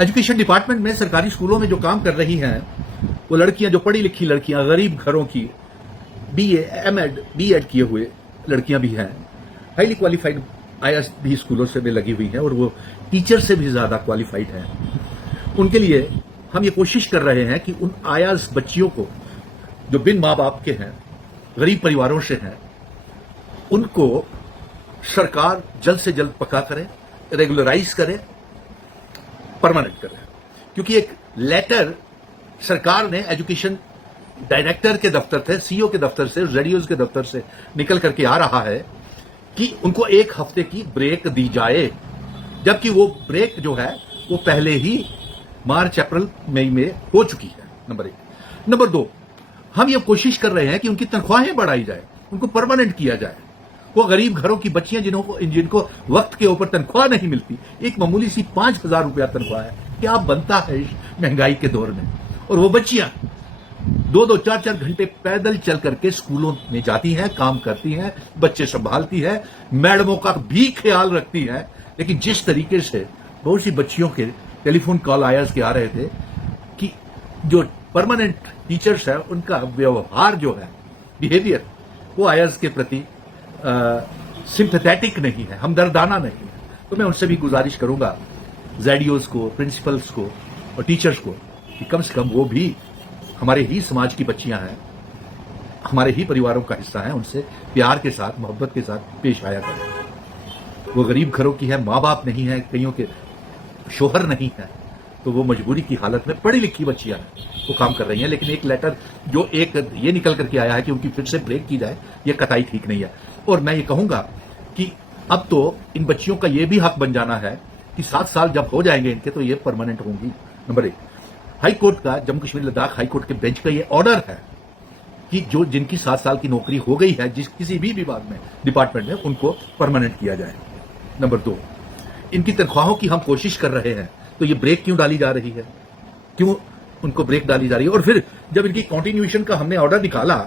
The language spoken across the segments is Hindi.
एजुकेशन डिपार्टमेंट में सरकारी स्कूलों में जो काम कर रही हैं वो लड़कियां, जो पढ़ी लिखी लड़कियां, गरीब घरों की, बीए, एमएड, बीएड किए हुए लड़कियां भी हैं, हाईली क्वालिफाइड आईएएस भी स्कूलों से में लगी हुई हैं और वो टीचर से भी ज्यादा क्वालिफाइड हैं। उनके लिए हम ये कोशिश कर रहे हैं कि उन आईएएस बच्चियों को जो बिन माँ बाप के हैं, गरीब परिवारों से हैं, उनको सरकार जल्द से जल्द पक्का करे, रेगुलराइज करे, परमानेंट करे। क्योंकि एक लेटर सरकार ने एजुकेशन डायरेक्टर के दफ्तर से, सीईओ के दफ्तर से, जेडीओज के दफ्तर से निकल करके आ रहा है कि उनको 1 हफ्ते की ब्रेक दी जाए, जबकि वो ब्रेक जो है वो पहले ही मार्च, अप्रैल, मई में हो चुकी है। नंबर 1। नंबर 2, हम ये कोशिश कर रहे हैं कि उनकी तनख्वाहें बढ़ाई जाए, उनको परमानेंट किया जाए। वो गरीब घरों की बच्चियां जिनको वक्त के ऊपर तनख्वाह नहीं मिलती, एक मामूली सी 5,000 रुपया तनख्वाह है, क्या बनता है इस महंगाई के दौर में, और वो बच्चियां 2-2, 4-4 घंटे पैदल चल करके स्कूलों में जाती हैं, काम करती हैं, बच्चे संभालती हैं, मैडमों का भी ख्याल रखती हैं। लेकिन जिस तरीके से बहुत सी बच्चियों के टेलीफोन कॉल आईएएस के आ रहे थे कि जो परमानेंट टीचर्स है उनका व्यवहार जो है, बिहेवियर, वो आईएएस के प्रति सिंपैथेटिक नहीं है, हमदर्दाना नहीं है। तो मैं उनसे भी गुजारिश करूंगा, जेडीओज को, प्रिंसिपल्स को और टीचर्स को, कि कम से कम वो भी हमारे ही समाज की बच्चियां हैं, हमारे ही परिवारों का हिस्सा हैं, उनसे प्यार के साथ, मोहब्बत के साथ पेश आया करें। वो गरीब घरों की है, माँ बाप नहीं है, कईयों के शोहर नहीं है, तो वो मजबूरी की हालत में पढ़ी लिखी बच्चियां हैं, वो काम कर रही हैं। लेकिन एक लेटर जो एक ये निकल करके आया है कि उनकी फिर से ब्रेक की जाए, ये कतई ठीक नहीं है। और मैं ये कहूंगा कि अब तो इन बच्चियों का ये भी हक बन जाना है कि 7 साल जब हो जाएंगे इनके, तो ये परमानेंट होंगी। नंबर 1, हाई कोर्ट का, जम्मू कश्मीर लद्दाख हाई कोर्ट के बेंच का ये ऑर्डर है कि जो जिनकी 7 साल की नौकरी हो गई है किसी भी विभाग में, डिपार्टमेंट में, उनको परमानेंट किया जाए। नंबर 2, इनकी तनख्वाहों की हम कोशिश कर रहे हैं, तो ये ब्रेक क्यों डाली जा रही है, क्यों उनको ब्रेक डाली जा रही है? और फिर जब इनकी कॉन्टिन्यूएशन का हमने ऑर्डर निकाला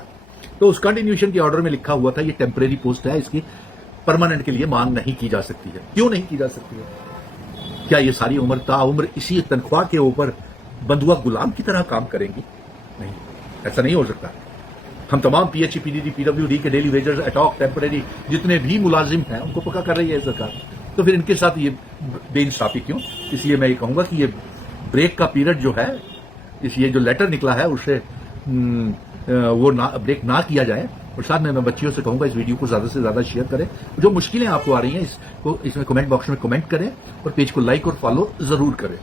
तो उस कॉन्टिन्यूएशन के ऑर्डर में लिखा हुआ था ये टेम्परेरी पोस्ट है, इसकी परमानेंट के लिए मांग नहीं की जा सकती है। क्यों नहीं की जा सकती है? क्या ये सारी उम्र ताउम्र इसी तनख्वाह के ऊपर बंधुआ गुलाम की तरह काम करेंगी? नहीं, ऐसा नहीं हो सकता। हम तमाम पीएचई, पीडीडी, पीडब्ल्यूडी के डेली वेजर्स, एटॉक, टेम्परेरी जितने भी मुलाजिम हैं उनको पक्का कर रही है सरकार, तो फिर इनके साथ ये बेइंसाफी क्यों? इसलिए मैं ये कहूंगा कि ये ब्रेक का पीरियड जो है, ये जो लेटर निकला है उससे वो ब्रेक ना किया जाए। और साथ में मैं बच्चियों से कहूंगा इस वीडियो को ज्यादा से ज्यादा शेयर करें, जो मुश्किलें आपको आ रही हैं इसमें कमेंट बॉक्स में कमेंट करें और पेज को लाइक और फॉलो जरूर करें।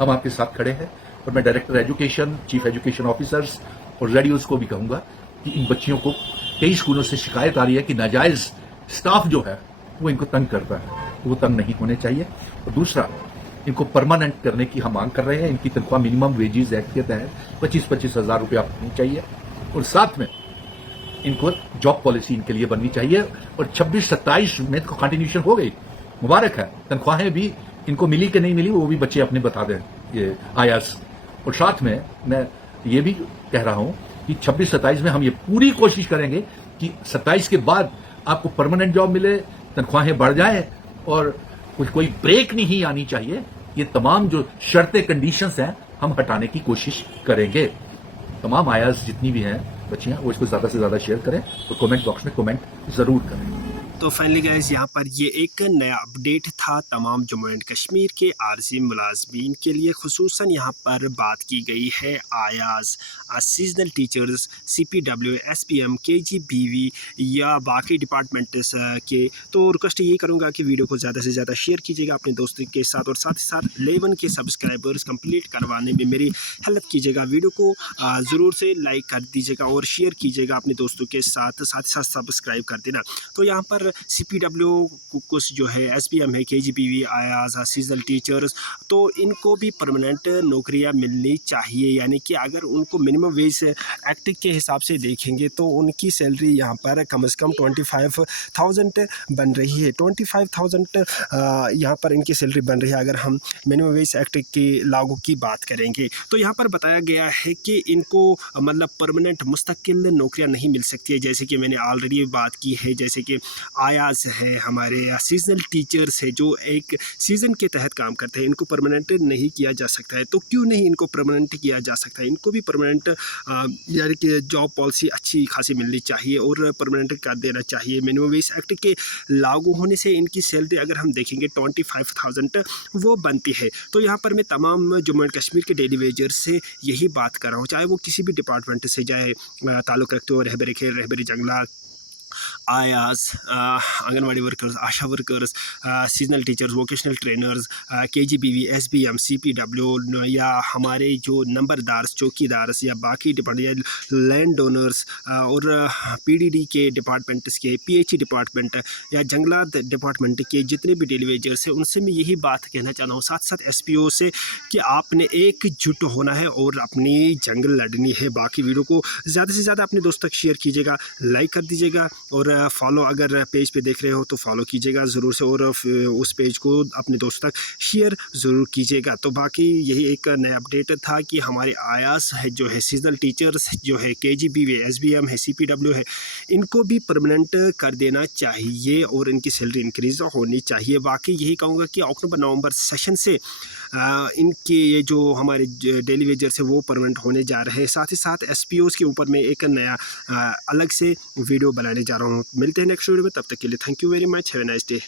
हम आपके साथ खड़े हैं। और मैं director education, chief education officers और जेडीओज को भी कहूंगा कि इन बच्चियों को कई स्कूलों से शिकायत आ रही है कि नाजायज स्टाफ जो है वो इनको तंग करता है, तो वो तंग नहीं होने चाहिए। और दूसरा, इनको परमानेंट करने की हम मांग कर रहे हैं। इनकी तनख्वाह मिनिमम वेजेस एक्ट के तहत 25-25 हजार रुपया होनी चाहिए और साथ में इनको जॉब पॉलिसी इनके लिए बननी चाहिए। और 26-27 में तो कंटिन्यूशन हो गई, मुबारक है। तनख्वाहें भी इनको मिली कि नहीं मिली वो भी बच्चे अपने बता दें, ये आईएएस। और साथ में मैं ये भी कह रहा हूं कि 26-27 में हम ये पूरी कोशिश करेंगे कि 27 के बाद आपको परमानेंट जॉब मिले, तनख्वाहें बढ़ जाए और कोई ब्रेक नहीं आनी चाहिए। ये तमाम जो शर्तें, कंडीशंस हैं, हम हटाने की कोशिश करेंगे। तमाम आईएएस जितनी भी हैं बच्चियां, वो इसको ज्यादा से ज्यादा शेयर करें और कमेंट बॉक्स में कमेंट जरूर करें। तो फाइनली गाइस, यहाँ पर ये एक नया अपडेट था तमाम जम्मू एंड कश्मीर के आरजी मुलाजमीन के लिए। खुसूसन यहाँ पर बात की गई है आयाज, seasonal teachers, CPW, SPM, KGBV या बाकी डिपार्टमेंट्स के। तो रिक्वेस्ट ये करूँगा कि वीडियो को ज़्यादा से ज़्यादा शेयर कीजिएगा अपने दोस्तों के साथ और साथ ही साथ 11 के सब्सक्राइबर्स कंप्लीट करवाने में मेरी हेल्प कीजिएगा। वीडियो को ज़रूर से लाइक कर दीजिएगा और शेयर कीजिएगा अपने दोस्तों के साथ ही साथ सब्सक्राइब कर देना। तो यहाँ पर CPW कुछ जो है, SPM है, KGBV, आयाज, सीजनल टीचर्स, तो इनको भी परमानेंट नौकरियां मिलनी चाहिए। यानी कि अगर उनको मिनिमम वेज एक्ट के हिसाब से देखेंगे तो उनकी सैलरी यहाँ पर कम से कम 25,000 बन रही है। 25,000 यहाँ पर इनकी सैलरी बन रही है अगर हम मिनिमम वेज एक्ट के लागू की बात करेंगे। तो यहाँ पर बताया गया है कि इनको मतलब परमानेंट मुस्तकिल नौकरियाँ नहीं मिल सकती है, जैसे कि मैंने ऑलरेडी बात की है। जैसे कि आयाज है, हमारे सीजनल टीचर्स है जो एक सीज़न के तहत काम करते हैं, इनको परमानेंट नहीं किया जा सकता है। तो क्यों नहीं इनको परमानेंट किया जा सकता है? इनको भी परमानेंट यानी कि जॉब पॉलिसी अच्छी खासी मिलनी चाहिए और परमानेंट कर देना चाहिए। मिनिमम वेज एक्ट के लागू होने से इनकी सैलरी अगर हम देखेंगे 25,000 वो बनती है। तो यहाँ पर मैं तमाम जम्मू एंड कश्मीर के डेली वेजर से यही बात कर रहा हूँ, चाहे वो किसी भी डिपार्टमेंट से जाए, ताल्लुक़ रखते हो रहबरी खेल, रहबरी जंगलात, आयाज, anganwadi workers, ASHA workers, seasonal teachers, vocational trainers, KGBV, SBM, CPW या हमारे जो नंबरदार, चौकीदार्स या बाकी डिपार्टमेंट, लैंड ओनर्स और PDD के डिपार्टमेंट्स के, PHE डिपार्टमेंट या जंगलात डिपार्टमेंट के जितने भी डेली वेजर्स हैं, उनसे मैं यही बात कहना चाह रहा हूँ, साथ साथ SPO से, कि आपने एकजुट होना है और अपनी जंग लड़नी है। बाकी वीडियो को ज़्यादा से ज़्यादा अपने दोस्तों तक शेयर कीजिएगा, लाइक कर दीजिएगा और फॉलो अगर पेज पे देख रहे हो तो फॉलो कीजिएगा ज़रूर से, और उस पेज को अपने दोस्तों तक शेयर ज़रूर कीजिएगा। तो बाकी यही एक नया अपडेट था कि हमारे आयास है जो है, सीजनल टीचर्स जो है, KGBV, SBM है, CPW है, इनको भी परमानेंट कर देना चाहिए और इनकी सैलरी इंक्रीज़ होनी चाहिए। बाकी यही कहूँगा कि अक्टूबर-नवंबर सेशन से इनके ये जो हमारे डेली वेजर्स है वो परमानेंट होने जा रहे हैं। साथ ही साथ SPOs के ऊपर मैं एक नया अलग से वीडियो बनाने जा रहा हूँ। मिलते हैं नेक्स्ट वीडियो में, तब तक के लिए thank you very much, have a nice day.